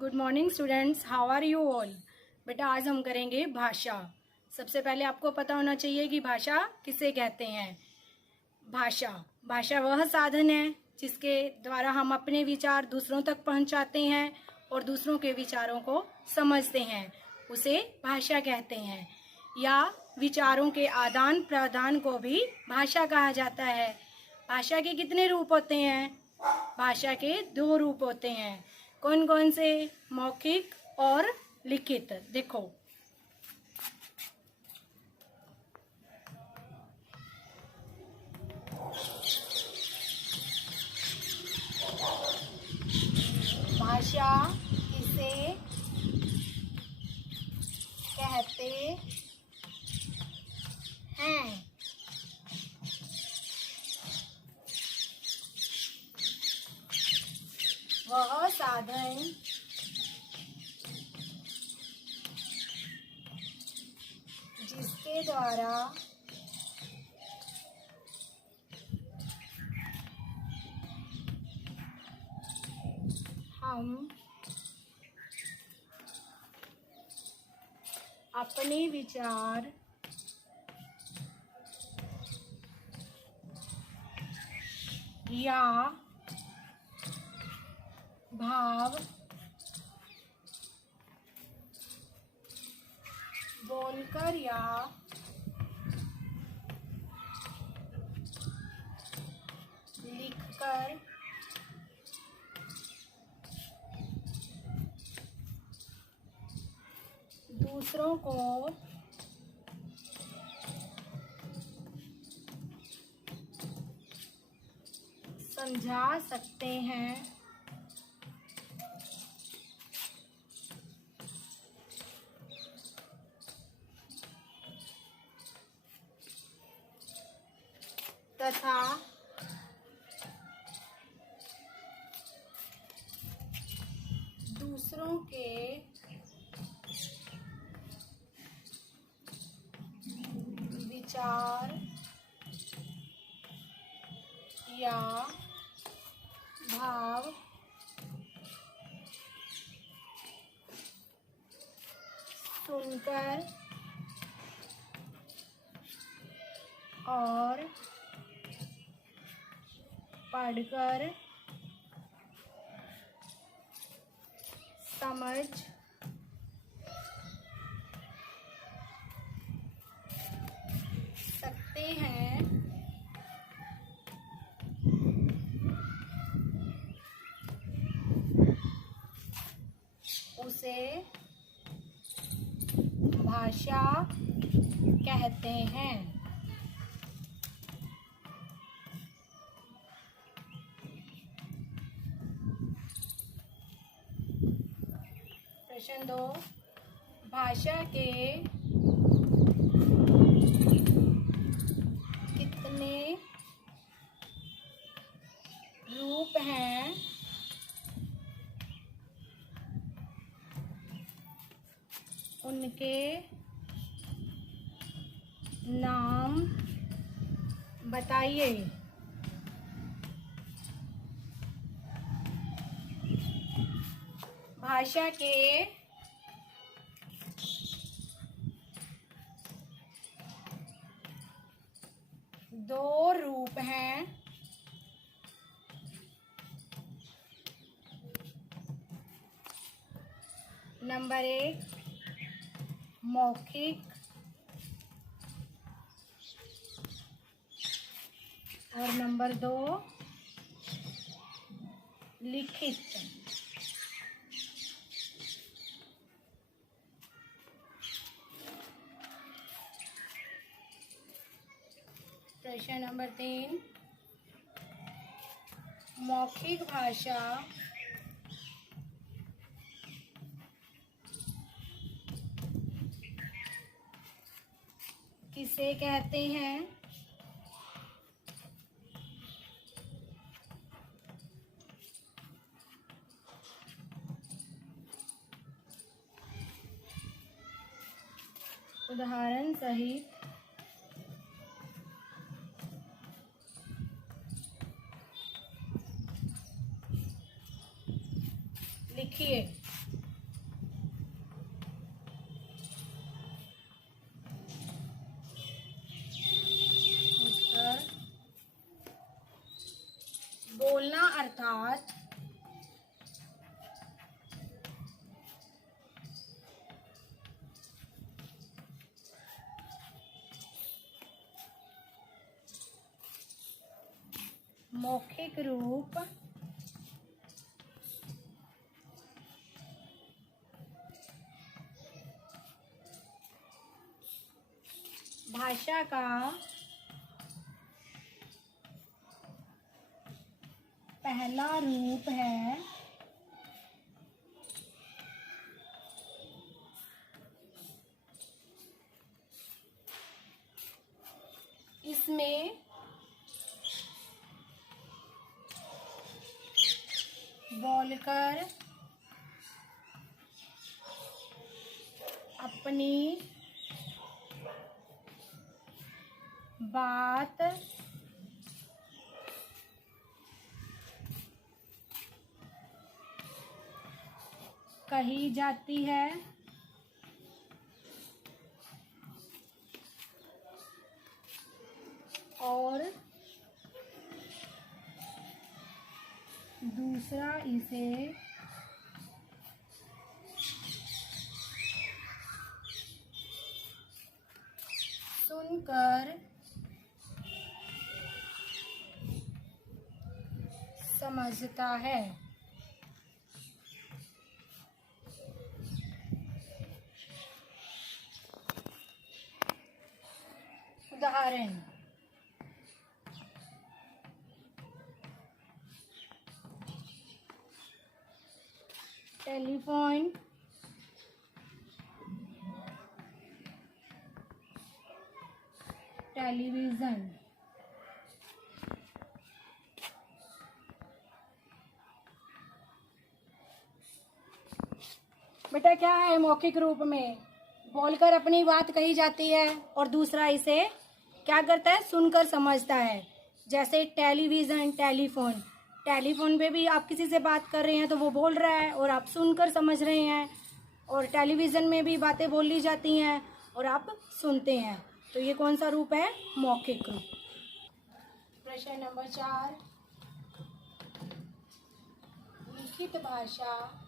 Good morning students, how are you all. बेटा आज हम करेंगे भाषा। सबसे पहले आपको पता होना चाहिए कि भाषा किसे कहते हैं। भाषा वह साधन है जिसके द्वारा हम अपने विचार दूसरों तक पहुंचाते हैं और दूसरों के विचारों को समझते हैं, उसे भाषा कहते हैं। या विचारों के आदान प्रदान को भी भाषा कहा जाता है। भाषा के कितने रूप होते हैं? भाषा के 2 रूप होते हैं। कौन कौन से? मौखिक और लिखित। देखो, भाषा किसे कहते हैं? वह साधन जिसके द्वारा हम अपने विचार या भाव बोलकर या लिखकर दूसरों को समझा सकते हैं तथा दूसरों के विचार या भाव सुनकर और पढ़कर समझ सकते हैं। उसे भाषा कहते हैं। प्रश्न 2, भाषा के कितने रूप हैं? उनके नाम बताइए। भाषा के दो रूप हैं। नंबर 1 मौखिक और नंबर 2 लिखित। प्रश्न नंबर 3, मौखिक भाषा किसे कहते हैं? उदाहरण सहित लिखिए। साथ मौखिक रूप भाषा का पहला रूप है। इसमें बोलकर अपनी बात कही जाती है और दूसरा इसे सुनकर समझता है। उदाहरण, टेलीफोन, टेलीविज़न। बेटा क्या है मौखिक रूप में? बोलकर अपनी बात कही जाती है और दूसरा इसे क्या करता है? सुनकर समझता है। जैसे टेलीविज़न, टेलीफोन। टेलीफोन पे भी आप किसी से बात कर रहे हैं तो वो बोल रहा है और आप सुनकर समझ रहे हैं, और टेलीविज़न में भी बातें बोली जाती हैं और आप सुनते हैं। तो ये कौन सा रूप है? मौखिक रूप। प्रश्न नंबर 4, लिखित भाषा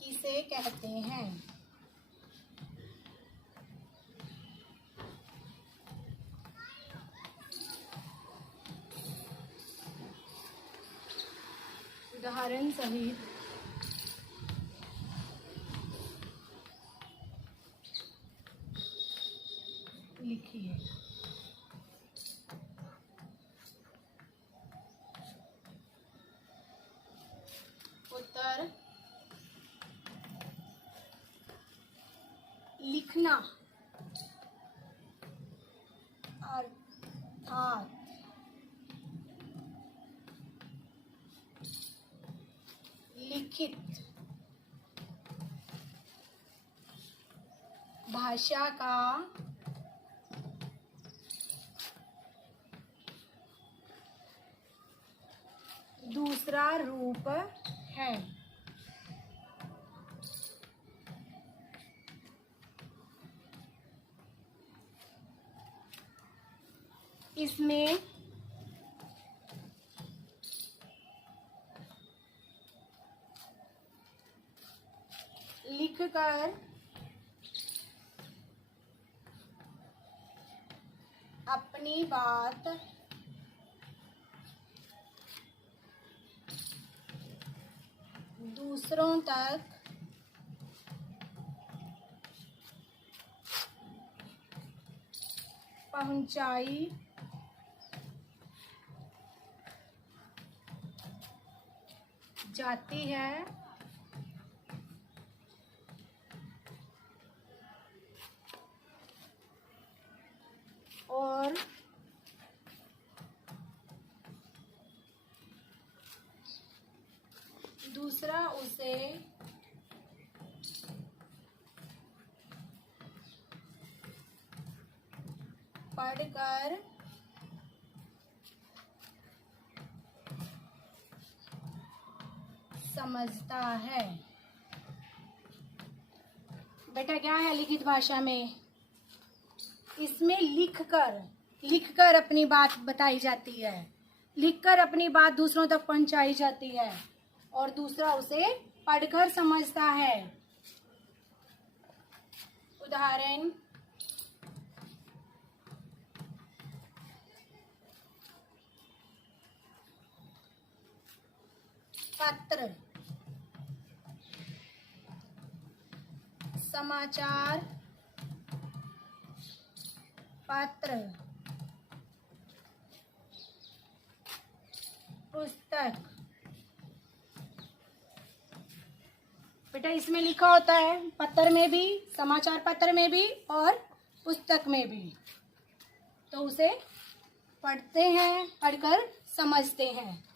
किसे कहते हैं? उदाहरण सहित लिखिए। उत्तर, लिखना अर्थात लिखित भाषा का दूसरा रूप है। इसमें लिखकर अपनी बात दूसरों तक पहुंचाई जाती है और दूसरा उसे पढ़कर समझता है। बेटा क्या है लिखित भाषा में? इसमें लिखकर अपनी बात बताई जाती है, लिखकर अपनी बात दूसरों तक पहुंचाई जाती है और दूसरा उसे पढ़कर समझता है। उदाहरण, पत्र, समाचार पत्र, पुस्तक। बेटा इसमें लिखा होता है, पत्र में भी, समाचार पत्र में भी और पुस्तक में भी, तो उसे पढ़ते हैं, पढ़कर समझते हैं।